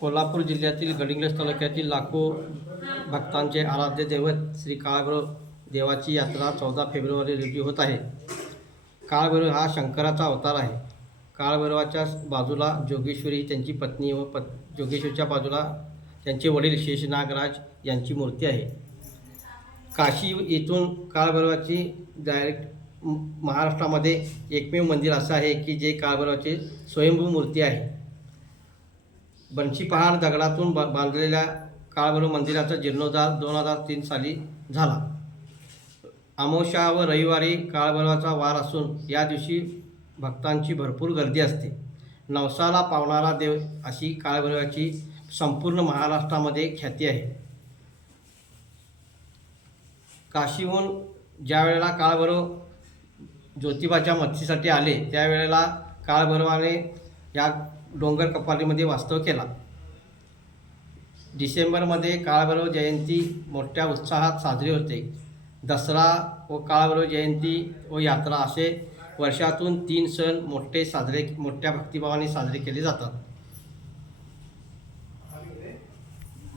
कोल्हापूर जिल्ह्यातील गडिंग्लज तालुक्यातील लाखो भक्तांचे आराध्य दैवत श्री काळभैरव देवाची यात्रा चौदा फेब्रुवारी रोजी होत आहे. काळभैरव हा शंकराचा अवतार आहे. काळभैरवाच्या बाजूला जोगेश्वरी त्यांची पत्नी व पत् जोगेश्वरीच्या बाजूला त्यांचे वडील शेषनागराज यांची मूर्ती आहे. काशी येथून काळभैरवाची डायरेक्ट महाराष्ट्रामध्ये एकमेव मंदिर असं आहे की जे काळभैरवाची स्वयंभू मूर्ती आहे. बनशी-पहाड दगडातून बा बांधलेल्या काळभैरव मंदिराचा जीर्णोद्धार दोन हजार तीन साली झाला. आमोशा व रविवारी काळभैरवाचा वार असून या दिवशी भक्तांची भरपूर गर्दी असते. नवसाला पावणारा देव अशी काळभैरवाची संपूर्ण महाराष्ट्रामध्ये ख्याती आहे. काशीहून ज्या वेळेला काळभैरव ज्योतिबाच्या मच्छीसाठी आले त्यावेळेला काळभैरवाने या डोंगर कपालीमध्ये वास्तव केला. डिसेंबरमध्ये काळभैरव जयंती मोठ्या उत्साहात साजरी होते. दसरा व काळभैरव जयंती व यात्रा असे वर्षातून तीन सण मोठे साजरे मोठ्या भक्तिभावाने साजरे केले जातात.